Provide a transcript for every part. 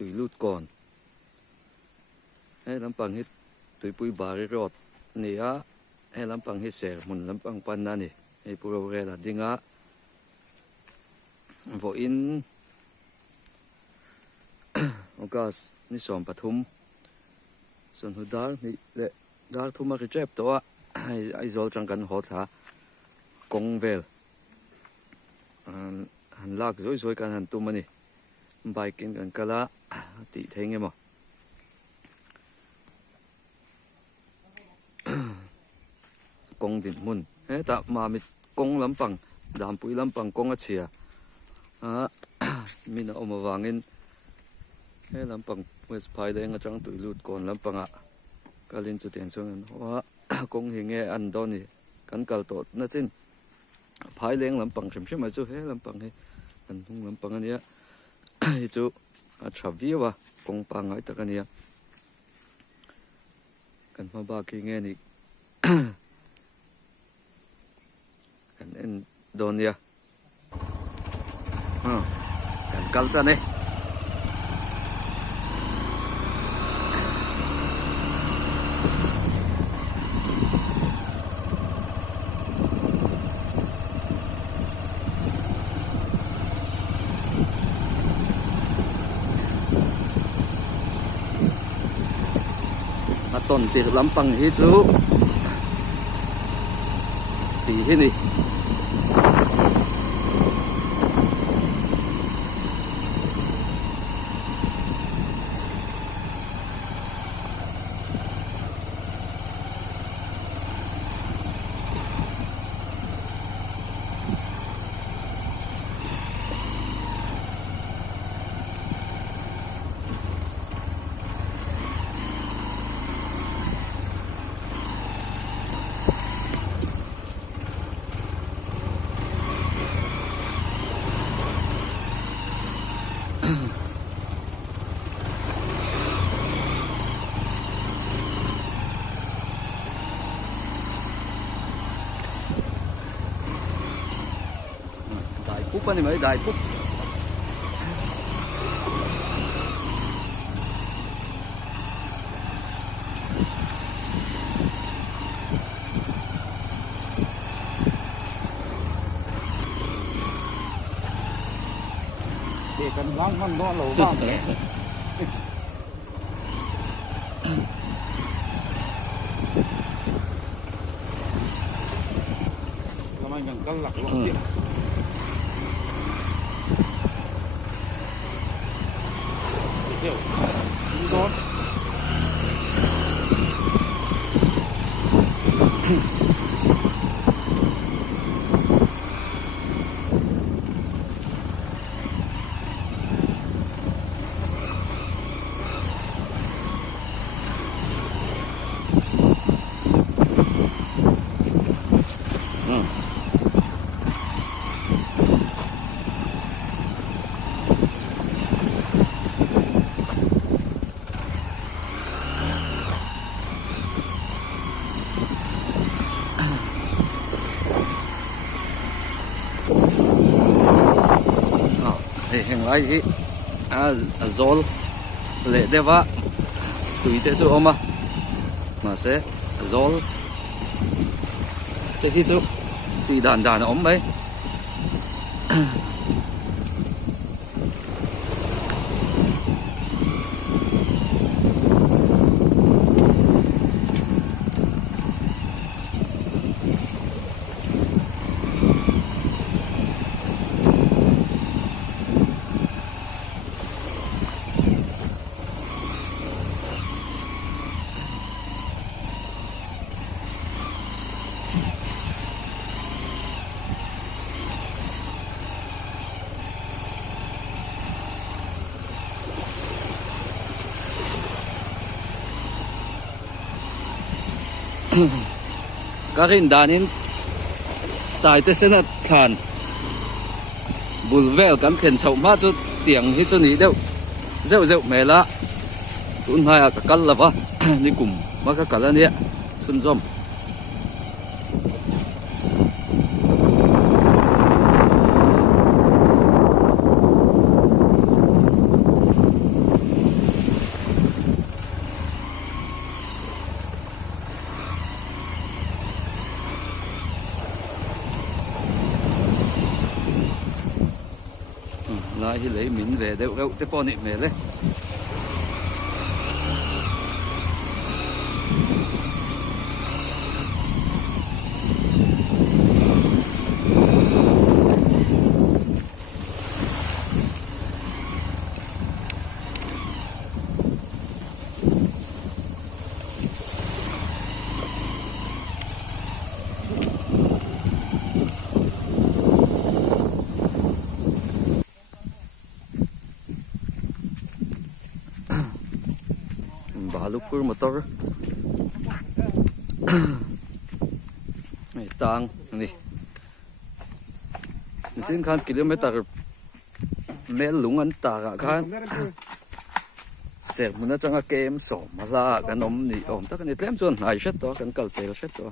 tùy lút còn hay lắm bằng hết tùy bụi bà cái rót nè á hay lắm bằng hết sẻ mình lắm bằng pan nè hay bùa về là đi ngã vô in ogas ni som pathum son hu dar ni le dar thuma cái chép to ai zol chẳng cần hot ha công về han lak rồi rồi kan han tu mani bike in kan kala ti thenge ma công din mun he ta ma mi công lắm bằng dam pui lắm bằng công a chia mina oma wangin he lắm bằng west pai de nga chang tui lut kon lắm bằng a kalin chu ten chung wa công hi nge an don ni kan kal to na chin pai leng lắm bằng sem sem ma chu he lắm bằng he an hung lắm bằng ania hi chu a thavi wa công pa ngai ta kania kan ma ba ki nge ni kan en donia kan kalta ne ton ti lampang hi chu ti hi ni đại phúc anh mới đại phúc để cần lắm con đó lẩu vào đấy làm anh cần cắt lạc lỏng điện hiểu đó hiện lại zol lệ deva tùy thế chỗ mà sẽ zol thế khi chỗ tùy đàn đàn ống ấy các hình đàn tại thế sẽ là thàn bùn vẹo cắn khen chậu mát cho tiếng hết cho ní đâu rêu rêu mẹ lá tuần hai cả căn là va đi cùng mà các căn là nè xuân rôm lại hi lấy mình về đâu đâu cái pon này mẹ đấy balupur motor này tang này xin khan km mẹ lúng ăn ta khan sẹt muốn cho cái kem sổ mà la cái nấm này ôm tất cái này lem xuân hay xét đó cái cල් tê xét đó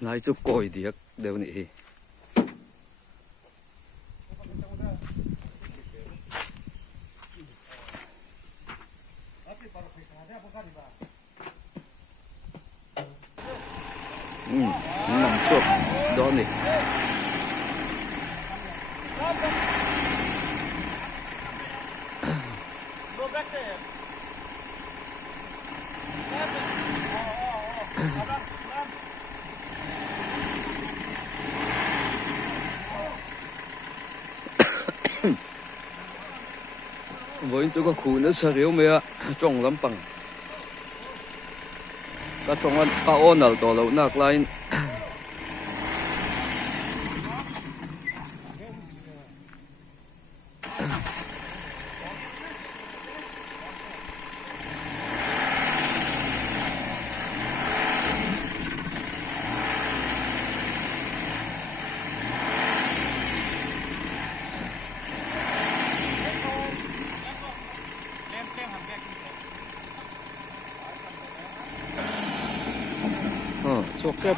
lại chụp coi điếc đều này nằm suốt đó này với chỗ có khu nữa sao hiểu mẹ trồng lắm bằng ta trồng ăn ta ôn ở tổ lâu nạc lại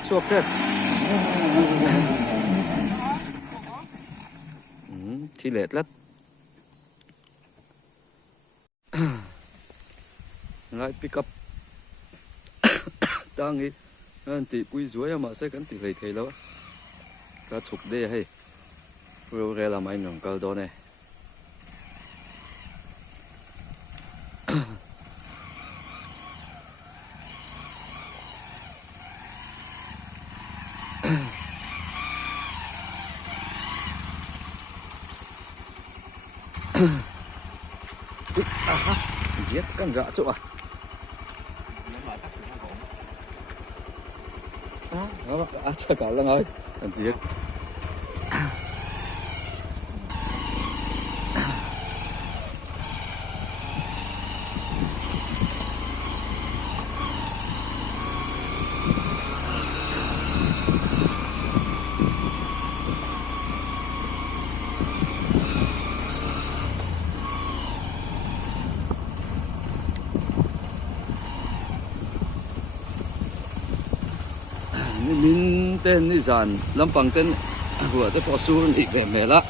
chua kép thì lệch lắm lại pick up đang nghĩ anh tỷ bùi dưới mà sẽ cắn tỷ lệ thế đó cá chụp đây hay rồi ra làm anh nòng câu đó này giết con gã chỗ đó chắc cả lần ơi anh giết min tên ni dàn lâm bằng tên vừa tới phò su đi về mẹ lá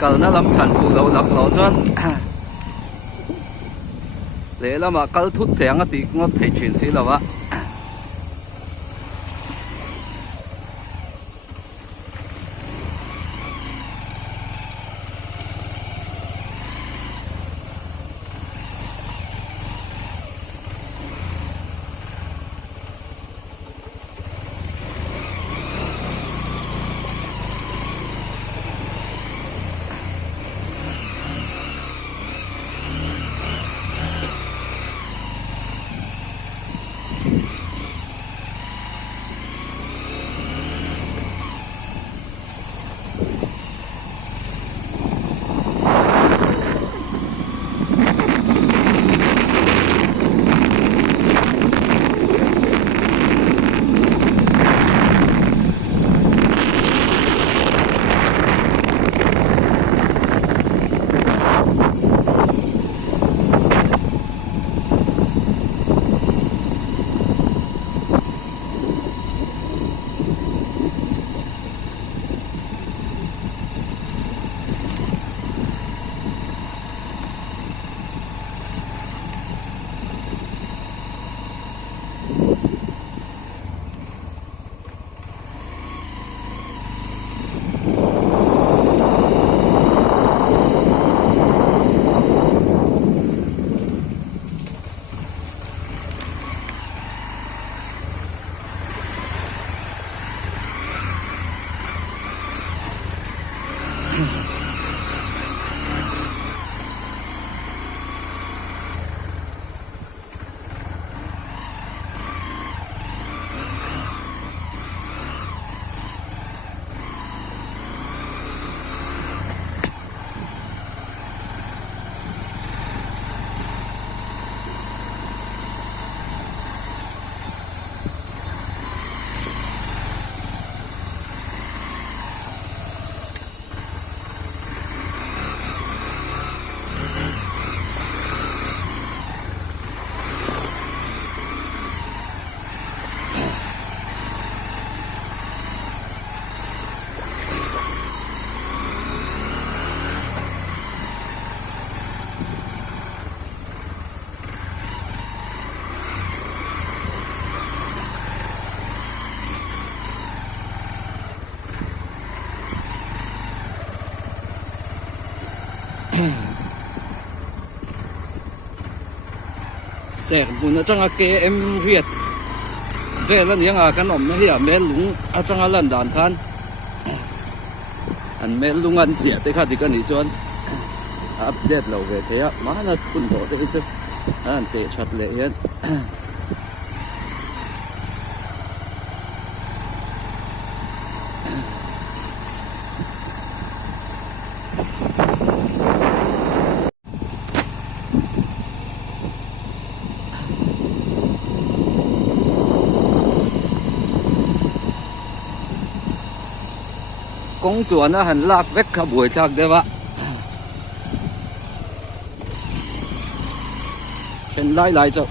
Cờ nó lắm sản phụ lâu lắc lỗ chân để là mà cờ thút thèn á thì ngon thấy chuyện gì là vậy. Sẹt bùn ở trong cái em Việt về là những cái nòng nó hiểu mẹ lúng ở trong lần đàn than anh mẹ lúng ăn xỉa tới khi cái này cho update lâu về thế á má nó phun đổ tới chứ anh tệ chặt lệ hết. Công chúa nó hẳn lạc vết cả buổi chắc đấy ạ. Trên lại rồi.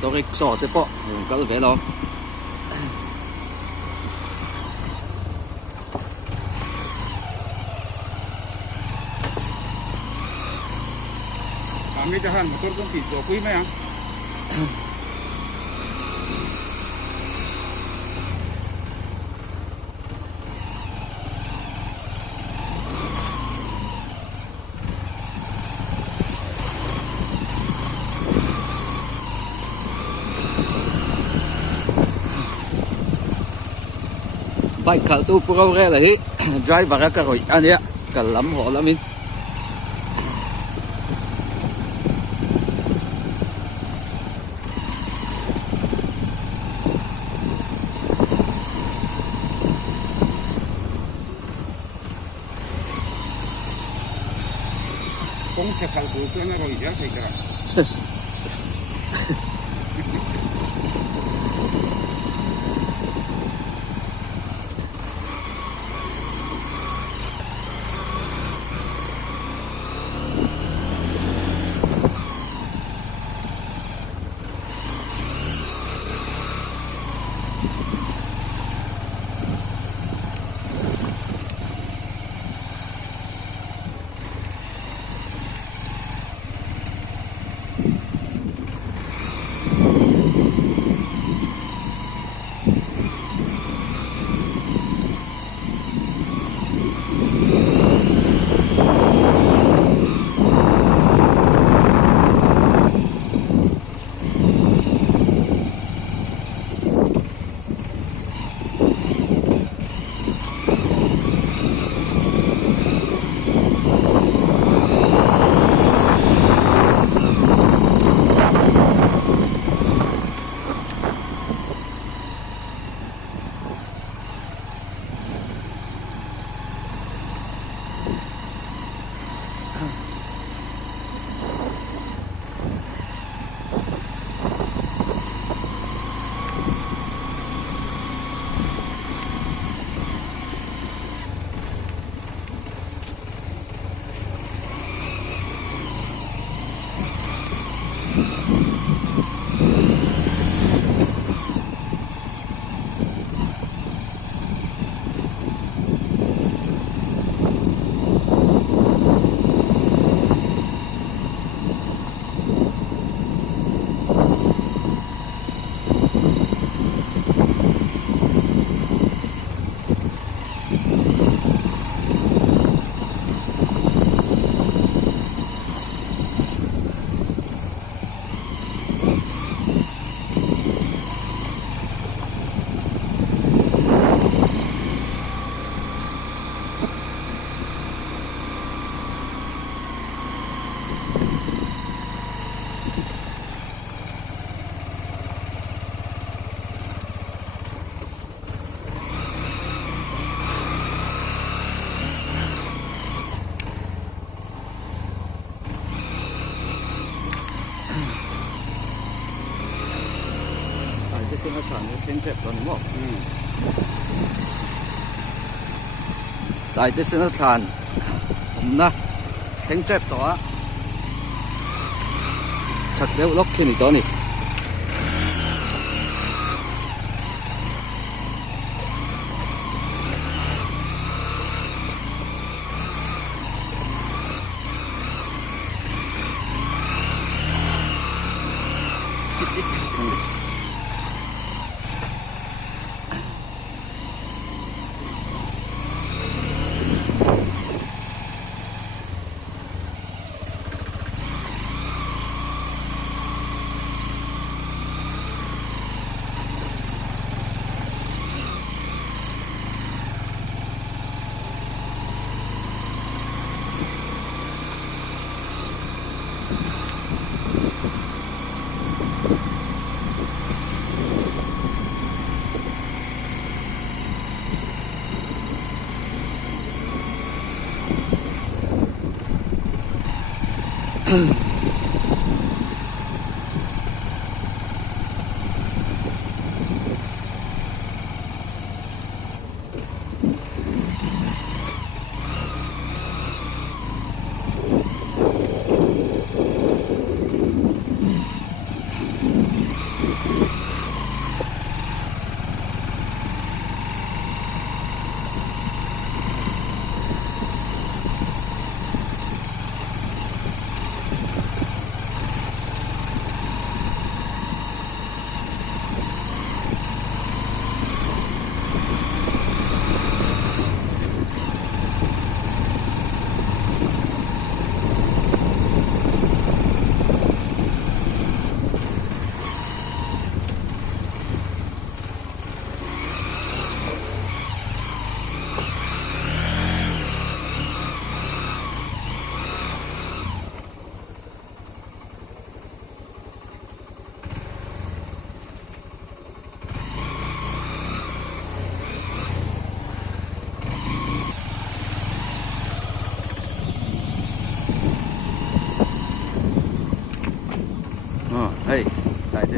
ตัวริกซอเตปะก็เลยลอง Kami jalan motor kan tiga kui mah ya. Bike khal tu pro re là hi driver ka rồi anh ạ cả lắm họ lắm in Kung sekal busu na roy ya saya kira. cái sinh sản cái sinh trẹp đó đúng không? Tại cái sinh sản hôm na sinh trẹp đó chắc đều lóc khi này đó nè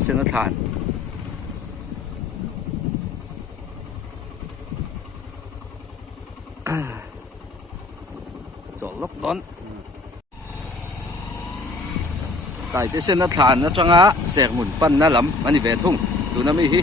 sẽ nó thàn gió lốc đón cái thế sẽ nó thàn nó trong á sẹt mùn pan nó lắm anh đi về thung tụi nó mới hi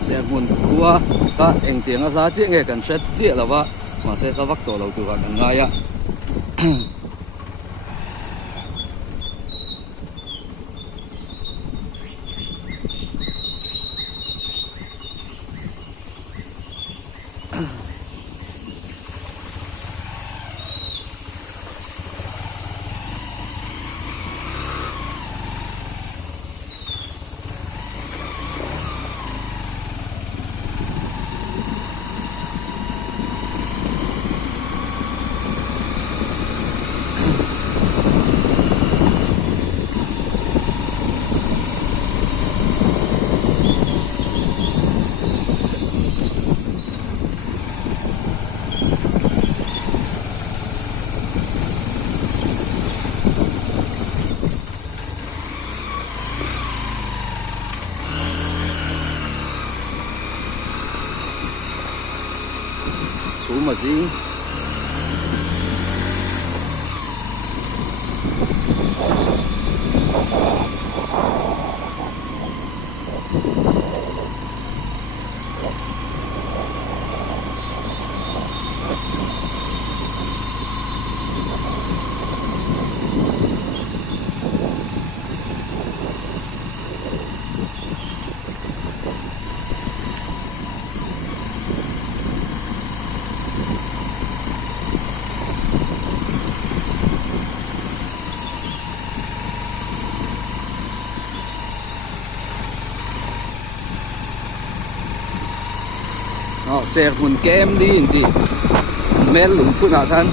sẽ muốn qua các anh tiếng ở lá chiếc nghe cần xét chiếc là vợ mà sẽ ta vắt tổ đầu từ gần ngay á số mà gì xe hùn kem đi đi men lủng phun nào thân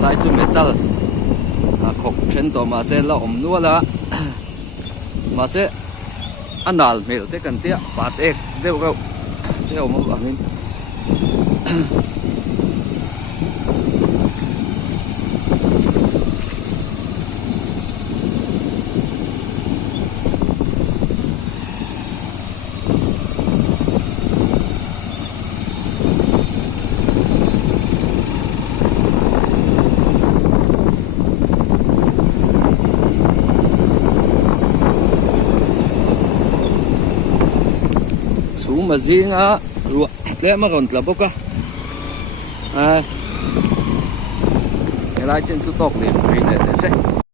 lại chu metal khóc khen to mà sẽ là nua là mà sẽ ăn nal mel te kan tia pat ek deu go deu mo angin xuống mà riêng á ruộng thế mà còn là bốc á à lại trên số tộc để vì này sẽ